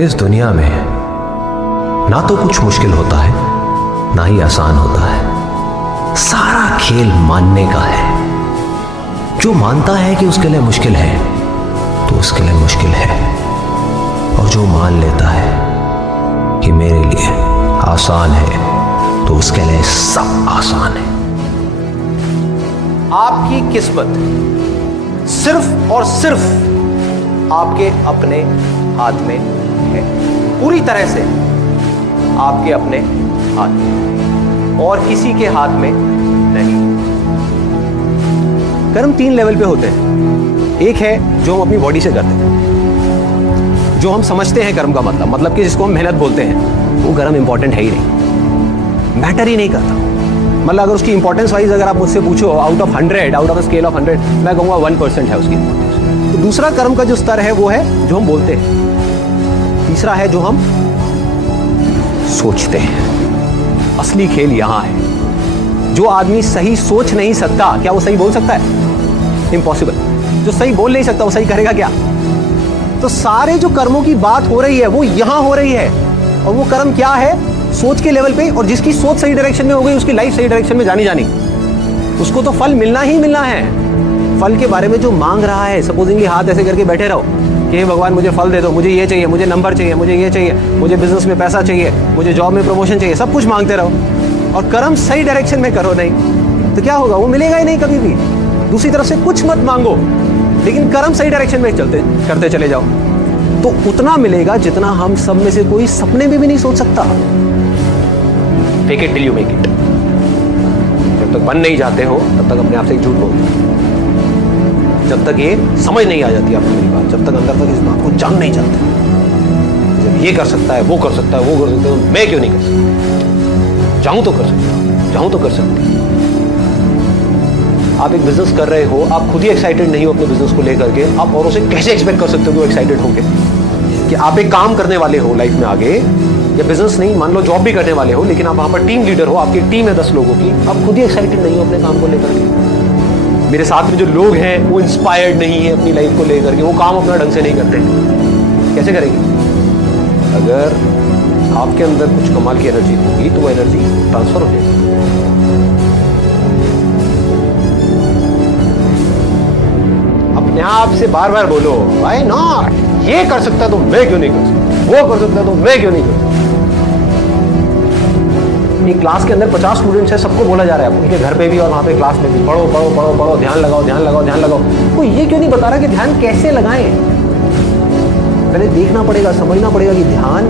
इस दुनिया में ना तो कुछ मुश्किल होता है ना ही आसान होता है। सारा खेल मानने का है। जो मानता है कि उसके लिए मुश्किल है तो उसके लिए मुश्किल है, और जो मान लेता है कि मेरे लिए आसान है तो उसके लिए सब आसान है। आपकी किस्मत सिर्फ और सिर्फ आपके अपने हाथ में है, पूरी तरह से आपके अपने हाथ में, और किसी के हाथ में नहीं। कर्म 3 लेवल पे होते हैं। एक है जो हम अपनी बॉडी से करते हैं, जो हम समझते हैं कर्म का मतलब कि जिसको हम मेहनत बोलते हैं, वो कर्म इंपॉर्टेंट है ही नहीं, मैटर ही नहीं करता। मतलब अगर उसकी इंपॉर्टेंस वाइज अगर आप मुझसे पूछो out of 100, out of scale of 100, मैं कहूँगा 1% है उसकी इंपॉर्टेंस। तो दूसरा कर्म का जो स्तर है वो है जो हम बोलते हैं। तीसरा है जो हम सोचते हैं। असली खेल यहां है। जो आदमी सही सोच नहीं सकता, क्या वो सही बोल सकता है? इम्पॉसिबल। जो सही बोल नहीं सकता वो सही करेगा क्या? तो सारे जो कर्मों की बात हो रही है वो यहां हो रही है, और वो कर्म क्या है? सोच के लेवल पे। और जिसकी सोच सही डायरेक्शन में हो गई, उसकी लाइफ सही डायरेक्शन में जानी, उसको तो फल मिलना ही मिलना है। फल के बारे में जो मांग रहा है, सपोजिंगली हाथ ऐसे करके बैठे रहो कि भगवान मुझे फल दे दो, मुझे ये चाहिए, मुझे नंबर चाहिए, मुझे ये चाहिए, मुझे बिजनेस में पैसा चाहिए, मुझे जॉब में प्रमोशन चाहिए, सब कुछ मांगते रहो, और कर्म सही डायरेक्शन में करो नहीं, तो क्या होगा? वो मिलेगा ही नहीं कभी भी। दूसरी तरफ से कुछ मत मांगो, लेकिन कर्म सही डायरेक्शन में करते चले जाओ, तो उतना मिलेगा जितना हम सब में से कोई सपने में भी नहीं सोच सकता। Fake it till you make it. जब तक बन नहीं जाते हो तब तक अपने आप से एक झूठ बोलते हो। जब तक ये समझ नहीं आ जाती आपको मेरी बात, जब तक अंदर तक इस बात को जान नहीं जाते, जब ये कर सकता है, वो कर सकता है, वो कर सकता है, मैं क्यों नहीं कर सकता? चाहूं तो कर सकता हूं, चाहूं तो कर सकती। आप एक बिजनेस कर रहे हो, आप खुद ही एक्साइटेड नहीं हो अपने बिजनेस को लेकर के, आप औरों से कैसे एक्सपेक्ट कर सकते हो कि वो एक्साइटेड होंगे? कि आप एक काम करने वाले हो लाइफ में आगे, या बिजनेस नहीं, मान लो जॉब भी करने वाले हो, लेकिन आप वहां पर टीम लीडर हो, आपकी टीम है 10 लोगों की, आप खुद ही एक्साइटेड नहीं हो अपने काम को लेकर के। मेरे साथ में जो लोग हैं वो इंस्पायर्ड नहीं है अपनी लाइफ को लेकर के, वो काम अपना ढंग से नहीं करते, कैसे करेंगे? अगर आपके अंदर कुछ कमाल की एनर्जी होगी तो वो एनर्जी ट्रांसफर हो जाएगी। अपने आप से बार बार बोलो, भाई नॉट, ये कर सकता तो मैं क्यों नहीं कर सकता, वो कर सकता तो मैं क्यों नहीं कर सकता। एक क्लास के अंदर 50 स्टूडेंट्स हैं, सबको बोला जा रहा है, उनके घर पे भी और वहाँ पे क्लास में भी, पढ़ो पढ़ो पढ़ो पढ़ो, ध्यान लगाओ ध्यान लगाओ ध्यान लगाओ। कोई ये क्यों नहीं बता रहा कि ध्यान कैसे लगाएं? पहले देखना पड़ेगा, समझना पड़ेगा कि ध्यान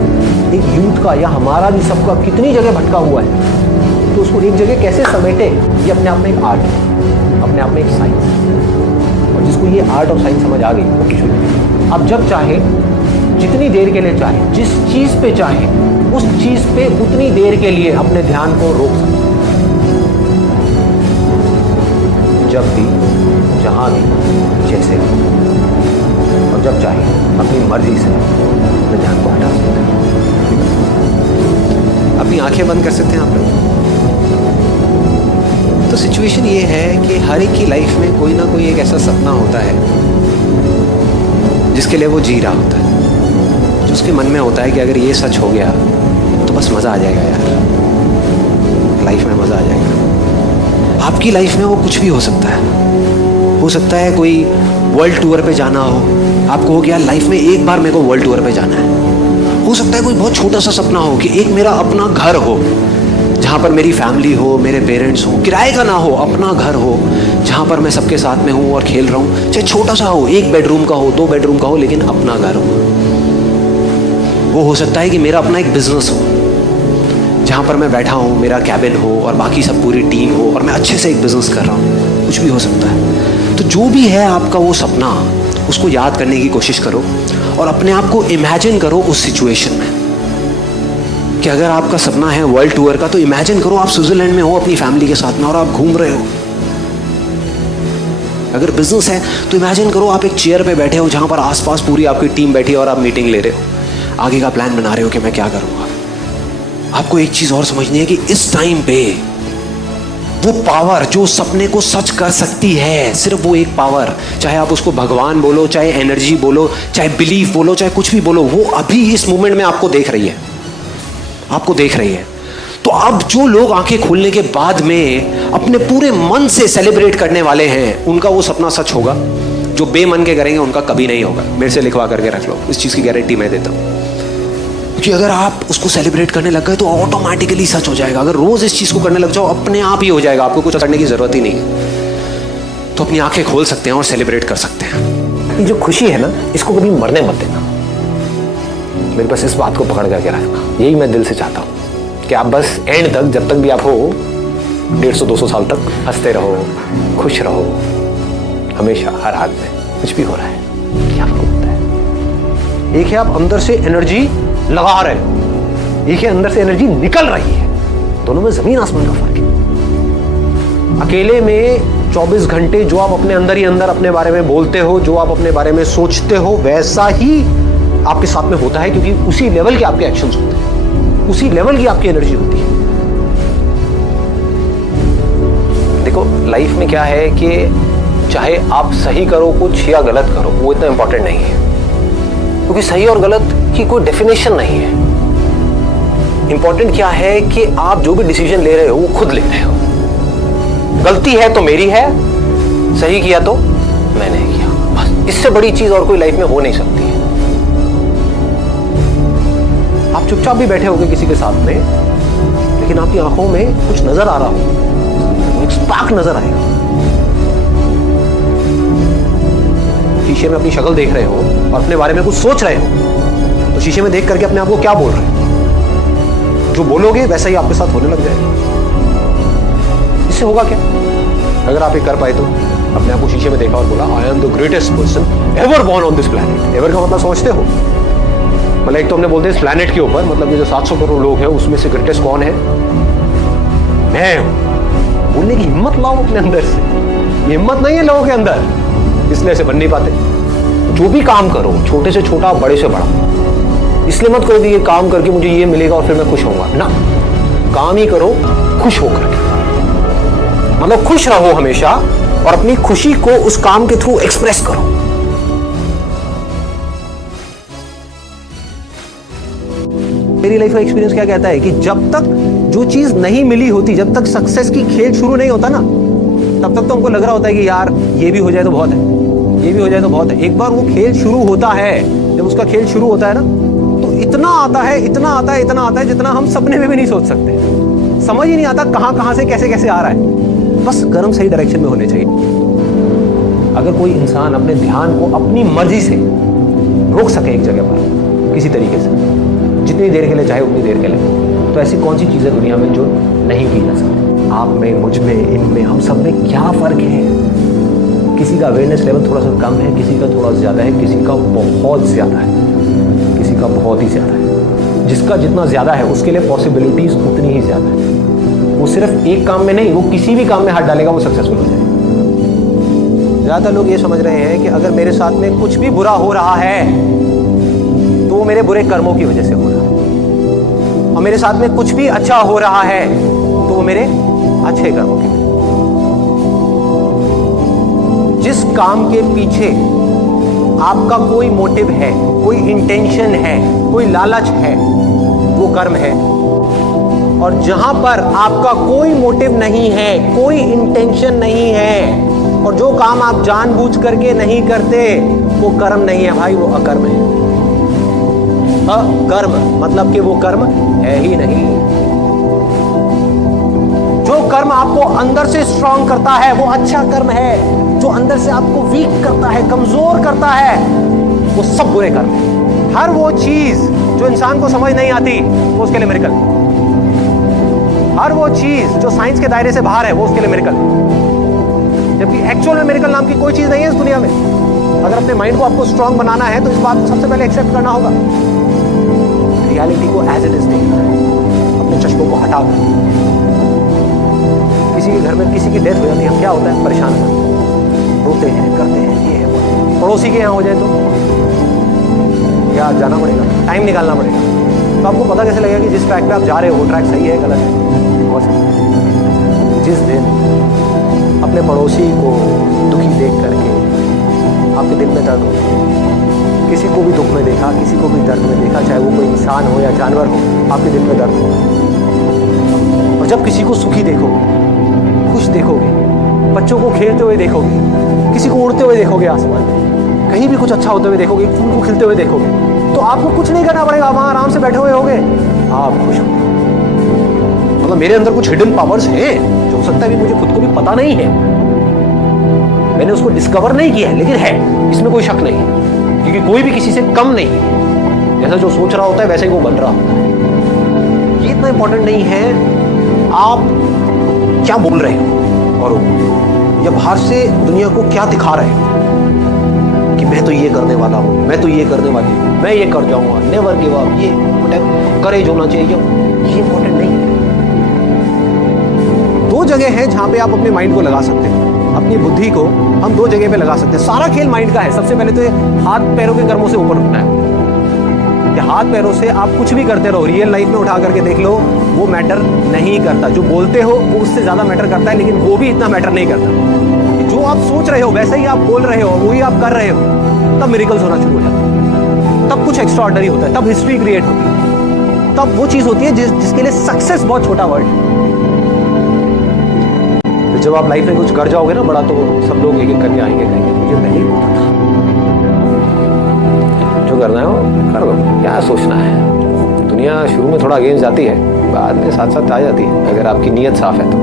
एक यूथ का या हमारा भी सबका कितनी जगह भटका हुआ है, तो उसको एक जगह कैसे समेटे, ये अपने आप में एक आर्ट है, अपने आप में एक साइंस। और जिसको ये आर्ट और साइंस समझ आ गई वो कुछ नहीं। आप जब चाहे, जितनी देर के लिए चाहे, जिस चीज पे चाहे, उस चीज पे उतनी देर के लिए अपने ध्यान को रोक सकते हैं। जब भी, जहां भी, जैसे भी, और जब चाहे अपनी मर्जी से अपने ध्यान को हटा सकते हैं। अपनी आंखें बंद कर सकते हैं आप लोग। तो सिचुएशन ये है कि हर एक की लाइफ में कोई ना कोई एक ऐसा सपना होता है जिसके लिए वो जी रहा होता है, जो उसके मन में होता है कि अगर ये सच हो गया तो बस मज़ा आ जाएगा यार, लाइफ में मज़ा आ जाएगा। आपकी लाइफ में वो कुछ भी हो सकता है। हो सकता है कोई वर्ल्ड टूर पे जाना हो, आपको हो कि यार लाइफ में एक बार मेरे को वर्ल्ड टूर पे जाना है। हो सकता है कोई बहुत छोटा सा सपना हो कि एक मेरा अपना घर हो, जहाँ पर मेरी फैमिली हो, मेरे पेरेंट्स हो, किराए का ना हो, अपना घर हो जहाँ पर मैं सबके साथ में हूँ और खेल रहा हूँ, चाहे छोटा सा हो, 1 बेडरूम का हो, 2 बेडरूम का हो, लेकिन अपना घर हो। वो हो सकता है कि मेरा अपना एक बिजनेस हो, जहाँ पर मैं बैठा हूँ, मेरा कैबिन हो और बाकी सब पूरी टीम हो और मैं अच्छे से एक बिजनेस कर रहा हूँ। कुछ भी हो सकता है। तो जो भी है आपका वो सपना, उसको याद करने की कोशिश करो और अपने आप को इमेजिन करो उस सिचुएशन में कि अगर आपका सपना है वर्ल्ड टूर का, तो इमेजिन करो आप स्विट्जरलैंड में हो अपनी फैमिली के साथ में और आप घूम रहे हो। अगर बिजनेस है तो इमेजिन करो आप एक चेयर पे बैठे हो जहाँ पर आसपास पूरी आपकी टीम बैठी है और आप मीटिंग ले रहे हो, आगे का प्लान बना रहे हो कि मैं क्या करूँगा। आपको एक चीज़ और समझनी है कि इस टाइम पे वो पावर जो सपने को सच कर सकती है, सिर्फ वो एक पावर, चाहे आप उसको भगवान बोलो, चाहे एनर्जी बोलो, चाहे बिलीफ बोलो, चाहे कुछ भी बोलो, वो अभी इस मोमेंट में आपको देख रही है, आपको देख रही है। तो अब जो लोग आंखें खोलने के बाद में अपने पूरे मन से सेलिब्रेट करने वाले हैं, उनका वो सपना सच होगा। जो बेमन के करेंगे उनका कभी नहीं होगा। मेरे से लिखवा करके रख लो, इस चीज़ की गारंटी मैं देता हूँ। क्योंकि अगर आप उसको सेलिब्रेट करने लग गए तो ऑटोमेटिकली सच हो जाएगा। अगर रोज इस चीज़ को करने लग जाओ, अपने आप ही हो जाएगा, आपको कुछ करने की जरूरत ही नहीं है। तो अपनी आंखें खोल सकते हैं और सेलिब्रेट कर सकते हैं। ये जो खुशी है ना, इसको कभी मरने मत देना। मेरे पास इस बात को पकड़ करके रखना, यही मैं दिल से चाहता हूँ कि आप बस एंड तक, जब तक भी आप हो, 150-200 साल तक हंसते रहो, खुश रहो, हमेशा, हर हाल में। कुछ भी हो रहा है क्या आपको पता है। एक है आप अंदर से एनर्जी लगा रहे हो, एक है अंदर से एनर्जी निकल रही है। दोनों में जमीन आसमान का फर्क है। अकेले में 24 घंटे जो आप अपने अंदर ही अंदर अपने बारे में बोलते हो, जो आप अपने बारे में सोचते हो, वैसा ही आपके साथ में होता है, क्योंकि उसी लेवल के आपके एक्शंस होते हैं, उसी लेवल की आपकी एनर्जी होती है। देखो लाइफ में क्या है कि चाहे आप सही करो कुछ या गलत करो, वो इतना इंपॉर्टेंट नहीं है, क्योंकि सही और गलत की कोई डेफिनेशन नहीं है। इंपॉर्टेंट क्या है कि आप जो भी डिसीजन ले रहे हो वो खुद ले रहे हो। गलती है तो मेरी है, सही किया तो मैंने किया, बस। इससे बड़ी चीज और कोई लाइफ में हो नहीं सकती है। आप चुपचाप भी बैठे होगे किसी के साथ में, लेकिन आपकी आंखों में कुछ नजर आ रहा हो, एक स्पार्क नजर आएगा। शीशे में अपनी शक्ल देख रहे हो और अपने बारे में कुछ सोच रहे हो, तो शीशे में देख करके अपने आप को क्या बोल रहे हो, जो बोलोगे वैसा ही आपके साथ होने लग जाएगा। इससे होगा क्या? अगर आप ये कर पाए तो अपने आप को शीशे में देखा और बोला, I am the greatest person ever born on this planet. Ever का मतलब समझते हो? मतलब एक तो हमने बोलते हैं इस प्लैनेट के ऊपर, मतलब ये जो 700 करोड़ लोग हैं उसमें से ग्रेटेस्ट कौन है? मैं हूं। बोलने की हिम्मत लाओ अपने अंदर से। ये हिम्मत नहीं है लोगों के अंदर, इसलिए ऐसे बन नहीं पाते। जो भी काम करो, छोटे से छोटा, बड़े से बड़ा, इसलिए मत करो कि ये काम करके मुझे ये मिलेगा और फिर मैं खुश होऊंगा ना। काम ही करो खुश होकर के, मतलब खुश रहो हमेशा और अपनी खुशी को उस काम के थ्रू एक्सप्रेस करो। मेरी लाइफ का एक्सपीरियंस क्या कहता है कि जब तक जो चीज नहीं मिली होती, जब तक सक्सेस की खेल शुरू नहीं होता ना, तब तक तो हमको लग रहा होता है कि यार ये भी हो जाए तो बहुत है, ये भी हो जाए तो बहुत है। एक बार वो खेल शुरू होता है, जब उसका खेल शुरू होता है ना, तो इतना आता है, इतना आता है, इतना आता है, जितना हम सपने में भी नहीं सोच सकते। समझ ही नहीं आता कहां से कैसे कैसे आ रहा है। बस कर्म सही डायरेक्शन में होने चाहिए। अगर कोई इंसान अपने ध्यान को अपनी मर्जी से रोक सके एक जगह पर किसी तरीके से, जितनी देर के लिए चाहे उतनी देर के लिए, तो ऐसी कौन सी चीजें दुनिया में जो नहीं की जा सकती? आप में, मुझ में, इनमें, हम सब में क्या फर्क है? किसी का अवेयरनेस लेवल थोड़ा सा कम है, किसी का थोड़ा ज्यादा है, किसी का बहुत ज्यादा है, किसी का बहुत ही ज्यादा है। जिसका जितना ज्यादा है उसके लिए पॉसिबिलिटीज उतनी ही ज्यादा है। वो सिर्फ एक काम में नहीं, वो किसी भी काम में हाथ डालेगा वो सक्सेसफुल हो जाएगा। ज्यादा लोग ये समझ रहे हैं कि अगर मेरे साथ में कुछ भी बुरा हो रहा है तो वो मेरे बुरे कर्मों की वजह से हो रहा है, और मेरे साथ में कुछ भी अच्छा हो रहा है तो वो मेरे अच्छे कर्मों की। जिस काम के पीछे आपका कोई मोटिव है, कोई इंटेंशन है, कोई लालच है, वो कर्म है। और जहां पर आपका कोई मोटिव नहीं है, कोई इंटेंशन नहीं है, और जो काम आप जानबूझ करके नहीं करते, वो कर्म नहीं है भाई, वो अकर्म है। अकर्म मतलब कि वो कर्म है ही नहीं। जो कर्म आपको अंदर से स्ट्रांग करता है वो अच्छा कर्म है। जो अंदर से आपको वीक करता है, कमजोर करता है, वो सब बुरे कर्म है। हर वो चीज जो इंसान को समझ नहीं आती वो उसके लिए मिरेकल। हर वो चीज जो साइंस के दायरे से बाहर है वो उसके लिए मिरेकल। जबकि एक्चुअल में मिरेकल नाम की कोई चीज नहीं है इस दुनिया में। अगर अपने माइंड को आपको स्ट्रांग बनाना है तो इस बात को सबसे पहले एक्सेप्ट करना होगा, रियलिटी को एज इट इज देखना है, अपने चश्मों को हटा कर। किसी के घर में किसी की डेथ हो जाती है, हम क्या होता है, परेशान होते हैं, रोते हैं, करते हैं, ये है वो। पड़ोसी के यहाँ हो जाए तो क्या जाना पड़ेगा, टाइम निकालना पड़ेगा। तो आपको पता कैसे लगेगा कि जिस ट्रैक पे आप जा रहे हो वो ट्रैक सही है गलत है? बहुत सही। जिस दिन अपने पड़ोसी को दुखी देख करके आपके दिल में दर्द हो, किसी को भी दुख में देखा, किसी को भी दर्द में देखा, चाहे वो कोई इंसान हो या जानवर हो, आपके दिल में दर्द हो। और जब किसी को सुखी देखोगे, खुश देखोगे, बच्चों को खेलते हुए देखोगे, किसी को उड़ते हुए देखोगे आसमान में, कहीं भी कुछ अच्छा होते हुए देखोगे, फूल को खिलते हुए देखोगे, तो आपको कुछ नहीं करना पड़ेगा, वहां आराम से बैठे हुए होगे, आप खुश हो। मतलब मेरे अंदर कुछ हिडन पावर्स हैं जो हो सकता है भी मुझे खुद को भी पता नहीं है, मैंने उसको डिस्कवर नहीं किया है, लेकिन है, इसमें कोई शक नहीं है, क्योंकि कोई भी किसी से कम नहीं है। जैसा जो सोच रहा होता है वैसे ही वो बन रहा होता है। ये इतना इंपॉर्टेंट नहीं है आप क्या बोल रहे हो और या बाहर से दुनिया को क्या दिखा रहे हो कि मैं तो ये करने वाला हूं, मैं तो ये करने वाली हूं, मैं ये कर जाऊंगा, नेवर गिव अप, ये करेज होना चाहिए, ये इंपॉर्टेंट नहीं है। दो जगह है जहां पे आप अपने माइंड को लगा सकते हैं, अपनी बुद्धि को हम दो जगह पे लगा सकते हैं। सारा खेल माइंड का है। सबसे पहले तो हाथ पैरों के कर्मों से ऊपर उठना है कि हाथ पैरों से आप कुछ भी करते रहो, रियल लाइफ में उठा करके देख लो, वो मैटर नहीं करता। जो बोलते हो वो उससे ज्यादा मैटर करता है, लेकिन वो भी इतना मैटर नहीं करता। जो आप सोच रहे हो वैसे ही आप बोल रहे हो, वही आप कर रहे हो, तब मिरेकल्स होना शुरू हो जाता है, तब कुछ एक्स्ट्राऑर्डिनरी होता है, तब हिस्ट्री क्रिएट होती है, तब वो चीज होती है जिसके लिए सक्सेस बहुत छोटा वर्ड है। जब आप लाइफ में कुछ कर जाओगे ना बड़ा, तो सब लोग एक एक करके आएंगे, कहेंगे मुझे पहले ही पता था। जो करना है वो कर दो, क्या सोचना है। दुनिया शुरू में थोड़ा अगेंस्ट जाती है, बाद में साथ साथ आ जाती है, अगर आपकी नीयत साफ है तो।